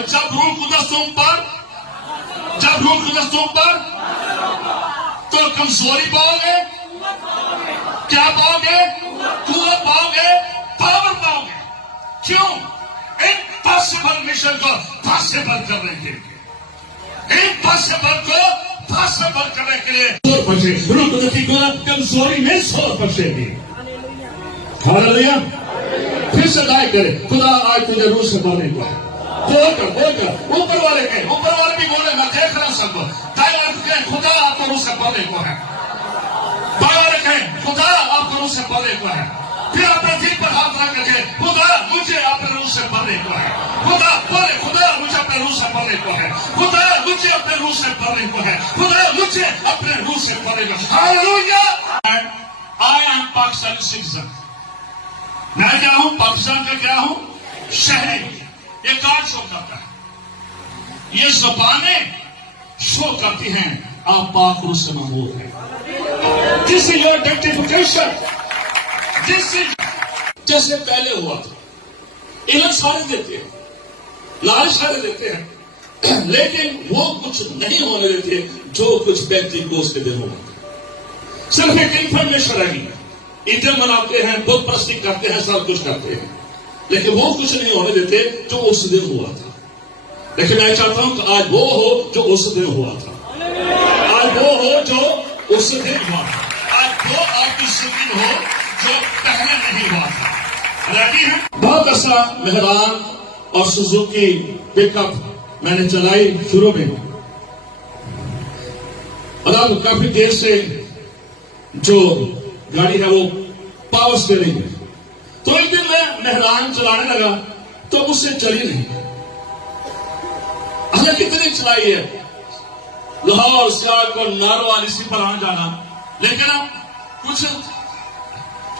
اور جب روح القدس تم پر تو کمزوری پاؤ گے، کیا پاؤ گے؟ قوت پاؤ گے، پاور پاؤ گے۔ کیوں؟ امپاسبل مشن کو پاسبل کرنے کے لیے، امپاسبل کو پاسبل کرنے کے لیے روح القدس کی قوت کمزوری میں 100% دی۔ ہاللویا۔ پھر سے دعا کرے، خدا آج تجھے روح سے بھرنے کو ہے۔ بول کر اوپر والے بھی بولے، میں دیکھ رہا ہوں سب کو۔ خدا آپ کو روح سے بھرنے کو ہے۔ بڑا رکھیں، خدا آپ کو روح سے بھرنے کو ہے۔ پھر اپنے دل پر ہاتھ رکھ کے خدا مجھے اپنے روح سے بھرنے کو ہے۔ خدا بولے، خدا مجھے اپنے روح سے بھرنے کو ہے۔ خدا مجھے اپنے روح سے بھرنے کو ہے۔ خدا مجھے اپنے روح سے بھرنے کو ہے۔ Hallelujah. I am Pakistani citizen۔ میں کیا ہوں؟ پاکستان کا کیا ہوں؟ شہری۔ یہ کارڈ شو کرتا ہے، یہ زبانیں شو کرتی ہیں آپ پاک روح سے معمور ہیں۔ This is your identification۔ جیسے پہلے ہوا تھا، علم سارے دیتے ہیں، لالچ سارے دیتے ہیں، لیکن وہ کچھ نہیں ہونے دیتے جو کچھ پینتیکوست کے دن ہوا تھا۔ صرف ایک انفارمیشن رہی ہے، عیدیں مناتے ہیں، بت پرستی کرتے ہیں، سب کچھ کرتے ہیں، لیکن وہ کچھ نہیں ہونے دیتے جو اس دن ہوا تھا۔ لیکن میں چاہتا ہوں کہ آج وہ ہو جو اس دن ہوا تھا، آج وہ ہو جو اس دن ہوا تھا، آج وہ آپ کی زندگی ہو جو پہلے نہیں ہوا تھا۔ ریڈی ہیں؟ بہت عرصہ مہران اور سوزوکی پک اپ میں نے چلائی شروع میں، اور اب کافی دیر سے جو گاڑی ہے وہ پاور سٹیئرنگ ہے۔ تو ایک دن میں مہران چلانے لگا تو مجھ سے چلی نہیں۔ ہمیں کتنی چلائی ہے، لاہور سیال کو ناروالی سی پر آنا جانا، لیکن اب کچھ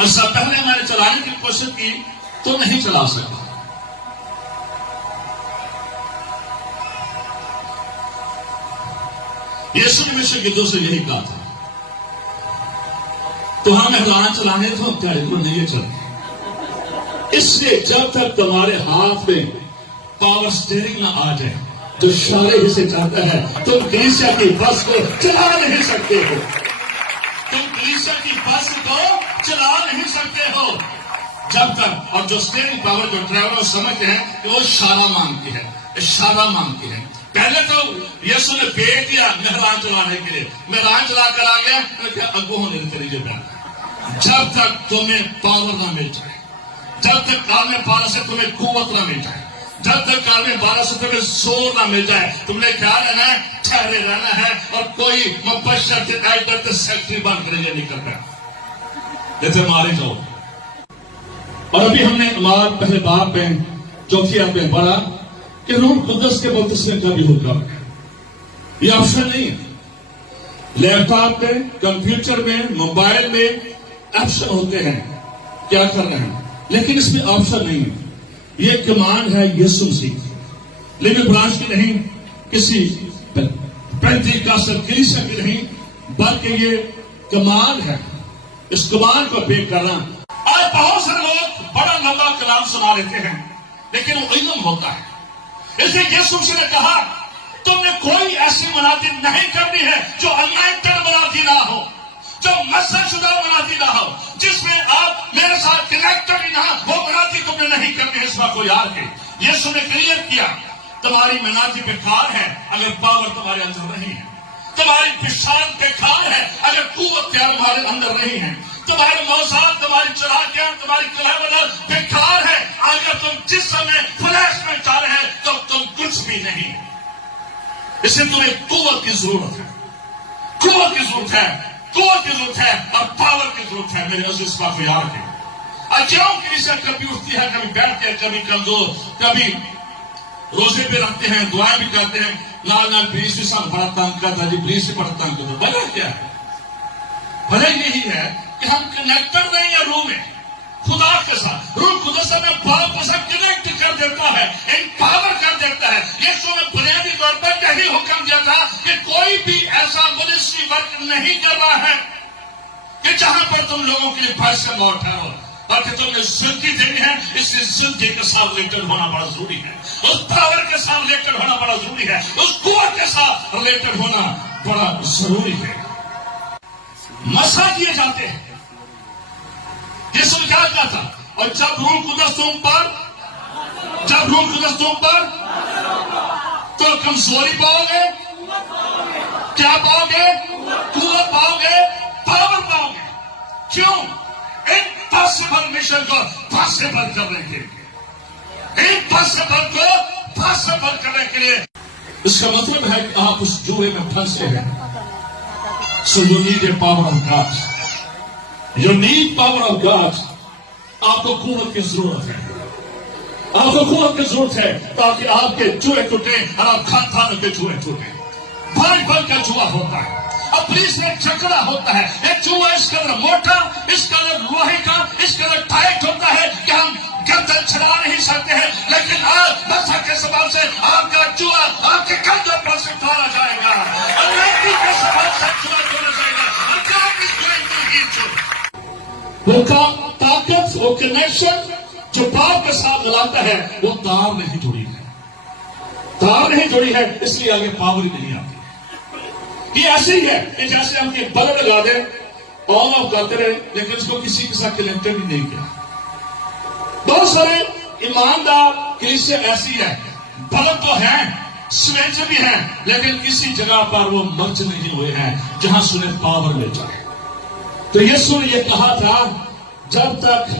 عرصہ پہلے میں نے چلانے کی کوشش کی تو نہیں چلا سکا۔ یسوع نے مجھ سے گدوں سے یہی کہا تھا، تو ہم مہران چلانے تو پیارے کو نہیں چلتے، اس لیے جب تک تمہارے ہاتھ میں پاور سٹیئرنگ نہ آ جائے جو اشارے ہی سے چاہتا ہے، تم کلیسیا کی بس کو چلا نہیں سکتے ہو، تم کلیسیا کی بس کو چلا نہیں سکتے ہو جب تک۔ اور جو سٹیئرنگ پاور جو ڈرائیور سمجھتے ہیں کہ وہ اشارہ مانگتی ہے، اشارہ مانگتی ہے۔ پہلے تو یسوع نے بھیج دیا مہران چلانے کے لیے، مہران چلا کر آ گیا کہ اگو ہونے کے طریقے پہ، جب تک تمہیں پاور نہ مل جائے، جب تک کالم پالا سے تمہیں قوت نہ مل جائے، جب تک کالم پالا سے تمہیں زور نہ مل جائے، تم نے کیا رہنا ہے؟ ٹھہرے رہنا ہے، اور کوئی مبشر کے ایڈر سیکٹری بن کر یہ نہیں کرتا جیسے مارے جاؤ۔ اور ابھی ہم نے امار پہلے باب میں چوتھی آیت میں پڑھا کہ روح القدس کے بپتسمے کا بھی حکم ہے۔ یہ آپشن نہیں ہے، لیپ ٹاپ میں، کمپیوٹر میں، موبائل میں آپشن ہوتے ہیں کیا کرنا ہے، لیکن اس میں آپشن نہیں ہے۔ یہ کمانڈ ہے یسوع مسیح کی، لیکن برانچ کی نہیں، کسی پینتیکاسل کلیسیا کی نہیں، بلکہ یہ کمانڈ ہے۔ اس کمانڈ کو پے کرنا۔ آج بہت سے لوگ بڑا لمبا کلام سنا لیتے ہیں، لیکن وہ علم ہوتا ہے۔ اس لیے یسوع مسیح نے کہا تم نے کوئی ایسی منادی نہیں کرنی ہے جو انائٹڈ منادی نہ ہو، جو مسح شدہ منادی نہ ہو، جس میں آپ میرے ساتھ کنیکٹڈ ہی نہ ہو، وہ منادی تم نے نہیں کرنی ہے۔ اس بات کو یاد ہے، یسوع نے کلیئر کیا تمہاری منادی بیکار ہے اگر پاور تمہارے اندر نہیں ہے، تمہاری بشارت بیکار ہے اگر قوت تمہارے اندر نہیں ہے، تمہارے موضوعات، تمہاری چڑھاکیاں، تمہاری کلیورنس بیکار ہے اگر تم جس سمے فلیش میں چاہ رہے ہیں تو تم کچھ بھی نہیں۔ اس لیے تمہیں قوت کی ضرورت ہے، قوت کی ضرورت ہے، قوت کی ضرورت ہے اور پاور کی ضرورت ہے۔ میرے عزیز بات کو یاد رکھیں۔ کیوں کلیسیا کبھی اٹھتی ہے، کبھی بیٹھتے ہیں، کبھی کمزور، کبھی روزے پہ رکھتے ہیں، دعائیں بھی کرتے ہیں، لال پولیس بھی سب بڑا تنگ کرتا ہے، جی پولیس بھی بڑا تنگ کرتا ہے۔ وجہ کیا ہے؟ وجہ یہی ہے کہ ہم کنیکٹڈ نہیں ہیں روح میں خدا کے ساتھ۔ روح قدس ہمیں باپ کے ساتھ کنیکٹ کر دیتا ہے، امپاور کر دیتا ہے۔ یسوع نے بنیادی طور پر یہی حکم دیا تھا کہ کوئی بھی ایسا منسٹری ورک نہیں کر رہا ہے کہ جہاں پر تم لوگوں کے لیے بھائی سے موت ٹھہرو، بلکہ تم نے زندگی دینی ہے۔ اس لیے زندگی کے ساتھ ریلیٹڈ ہونا بڑا ضروری ہے، اس پاور کے ساتھ ریلیٹڈ ہونا بڑا ضروری ہے، اس قوت کے ساتھ ریلیٹڈ ہونا بڑا ضروری ہے۔ مسا دیے جاتے ہیں، یہ سب کیا تھا؟ اور جب روح قدس تم پر تو کمزوری پاؤ گے، کیا پاؤ گے؟ قوت پاؤ گے، پاور پاؤ گے۔ کیوں؟ امپاسبل مشن کو پاسبل کرنے کے لیے، امپاسبل کو پاسبل کرنے کے لیے۔ اس کا مطلب ہے کہ آپ اس جوئے میں پھنسے ہیں۔ So you need a power of God. You need power of God. آپ کو قوت کی ضرورت ہے، آپ کو قوت کی ضرورت ہے تاکہ آپ کے جوئے ٹوٹے اور آپ خاندانوں کے جوئے ٹوٹے۔ بھائی بھائی کا جوا ہوتا ہے، اپنی سے ایک جھگڑا ہوتا ہے، ایک جوا اس قدر موٹا، اس قدر لوہے کا، اس قدر ٹائٹ ہوتا ہے کہ ہم گردن چھڑا نہیں سکتے ہیں، لیکن آج مسا کے سبب سے آپ کا جوا آپ کے گردن پر سے توڑا جائے گا، اور لڑکی کے سبب سے جوا توڑا جائے گا، اور God is going to heal you۔ وہ طاقت، وہ کنیکشن جو باپ کے ساتھ ملاتا ہے وہ تار نہیں جڑی ہے، تار نہیں جڑی ہے، اس لیے آگے پاور ہی نہیں آتی۔ یہ ایسے ہی ہے کہ جیسے ہم یہ بلب لگا دیں، آن آف کرتے رہے، لیکن اس کو کسی کے ساتھ کنیکٹڈ ہی نہیں کیا۔ بہت سارے ایماندار کلیسیا ایسی ہے، بلب تو ہیں، سوئچ بھی ہیں، لیکن کسی جگہ پر وہ مرج نہیں ہوئے ہیں جہاں سے انہیں پاور مل جائے۔ تو یسوع نے یہ کہا تھا جب تک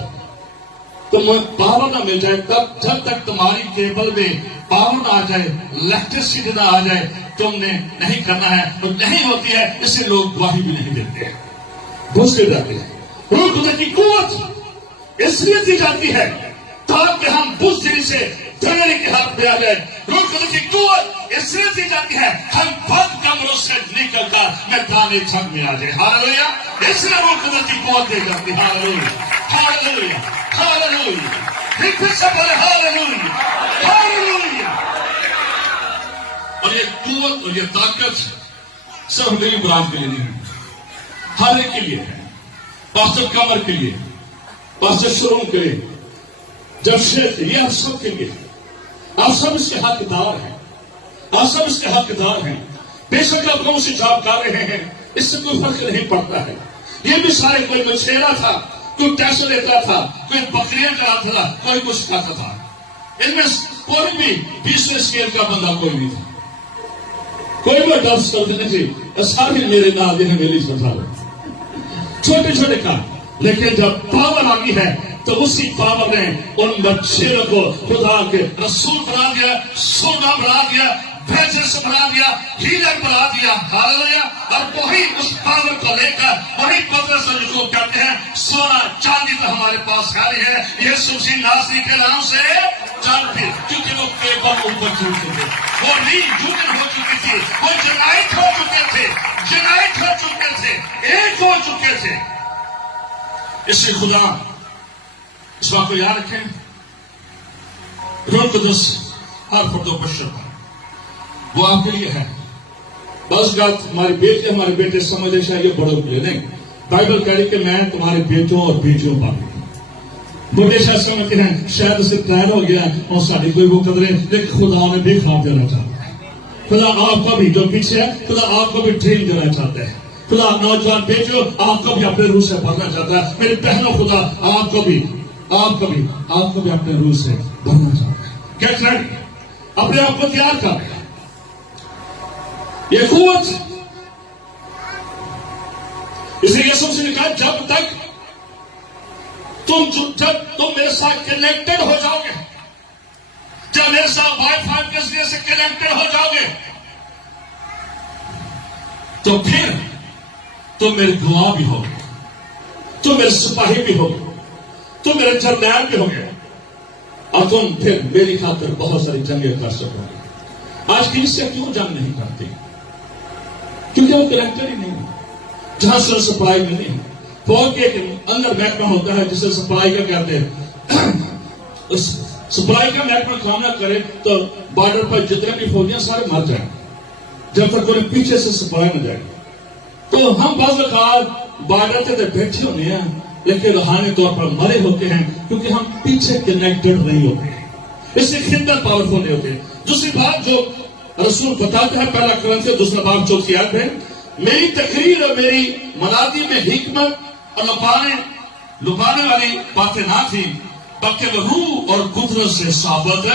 تم پاور نہ مل جائے، جب تک تمہاری کیبل میں پاور نہ آ جائے، الیکٹریسٹی نہ آ جائے، تم نے نہیں کرنا ہے، تو نہیں ہوتی ہے، اس سے لوگ گواہی بھی نہیں دیتے ہیں، گھستے جاتے ہیں۔ روح خدا کی قوت اس لیے دی جاتی ہے تاکہ ہم بزدلی سے ڈرنے کے ہاتھ میں آ جائے۔ روح خدا کی قوت اس لیے دی جاتی ہے ہم بد کمروں سے نکل کر میدان جنگ میں آ جائے۔ ہاللویا! اس لیے روح خدا کی قوت دی جاتی ہے۔ ہاللویا! ہاللویا! ہاللویا! پھر سے بولے ہاللویا! ہاللویا! اور یہ قوت اور یہ طاقت صرف میری برام کے لیے نہیں ہے، ہر ایک کے لیے ہے۔ پاسٹر کمر کے لیے، پاسٹر شروع کے لیے، جب شیخ، یہ آپ سب کے لیے، آپ سب اس کے حقدار ہیں، آپ سب اس کے حقدار ہیں۔ بے شک آپ کون سی جاب کر رہے ہیں، اس سے کوئی فرق نہیں پڑتا ہے۔ یہ بھی سارے، کوئی مچھیرا تھا، کوئی ٹیسٹ لیتا تھا، کوئی بکریاں چلاتا تھا، کوئی کچھ کرتا تھا، ان میں کوئی بھی 20ویں اسکیل کا بندہ کوئی نہیں تھا، کوئی بھی ڈرس کرتے نہیں تھے، سارے میرے نال ہیں، میری سزا چھوٹے چھوٹے کام۔ لیکن جب پاور آگی ہے تو اسی پاور نے ان بچوں کو خدا کے رسول بنا دیا، سونا بنا دیا، بھیجے سے بنا دیا، ہیلر بنا دیا۔ ہاللویا! اور وہی اس پاور کو لے کر وہی پترس کو کہتے ہیں سونا چاندی تو ہمارے پاس خالی ہے، یسوع مسیح ناصری کے نام سے چل پھر، کیونکہ وہ کیبل اوپر ٹوٹ چکے تھے، وہ ریجوائن ہو چکی تھی، وہ جنائٹ ہو چکے تھے، جنائٹ ہو چکے تھے، ایک ہو چکے تھے۔ اس لیے خدا اس بات کو یاد رکھیں، روح قدس ہر فرد و بشر پر وہ آپ کے لیے ہے۔ بس بات ہمارے بیٹے، ہمارے بیٹے سمجھے شاید یہ بڑوں کے لیے نہیں، بائبل کہہ رہی کہ میں تمہارے بیٹوں اور بیٹیوں پر بڑے شاید سمجھتے ہیں شاید اسے ٹائر ہو گیا اور ساری کوئی وہ قدریں، لیکن خدا نے بھی خواب دینا چاہتا ہے۔ خدا آپ کو بھی، جو پیچھے ہے، خدا آپ کو بھی ڈریم دینا چاہتا ہے۔ خدا نوجوان بیٹیوں آپ کو بھی اپنے روح سے بھرنا چاہتا ہے۔ میری بہنوں، خدا آپ کو بھی اپنے روح سے بھرنا چاہتا ہے۔ گیٹ ریڈی، اپنے آپ کو تیار کر۔ یہ قوت، اس لیے یسوع نے کہا جب تک تم میرے ساتھ کنیکٹڈ ہو جاؤ گے، جب میرے ساتھ وائی فائی کے ذریعے سے کنیکٹڈ ہو جاؤ گے، تو پھر تم میرے گواہ بھی ہو گے، تم میرے سپاہی بھی ہو گے، تم میرے جرنیل بھی ہو گے، اور تم پھر میری خاطر بہت ساری جنگیں کر سکو گے۔ آج کلیسیا کیوں جنگ نہیں کرتی؟ کیونکہ وہ کنیکٹڈ ہی نہیں، جہاں سے سپلائی میں نہیں۔ فوج کے اندر محکمہ ہوتا ہے جسے سپلائی کا کہتے ہیں، سپلائی کا محکمہ کام نہ کرے تو بارڈر پر جتنے بھی فوجیاں سارے مر جائیں، جب تک انہیں پیچھے سے سپلائی نہ جائے۔ تو ہم بعض اوقات بارڈر پہ بیٹھے ہوتے ہیں لیکن روحانی طور پر مرے ہوتے ہیں، کیونکہ ہم پیچھے کنیکٹڈ نہیں ہوتے ہیں۔ اس سے خندق پاورفل نہیں ہوتے. دوسری بات جو رسول بتاتے ہیں پہلا کرنتھیوں دوسرا باب 34 آیت میں، میری تقریر اور میری منادی میں حکمت اور لپانے والی باتیں نہ تھی، بلکہ وہ روح اور قدرت سے ثابت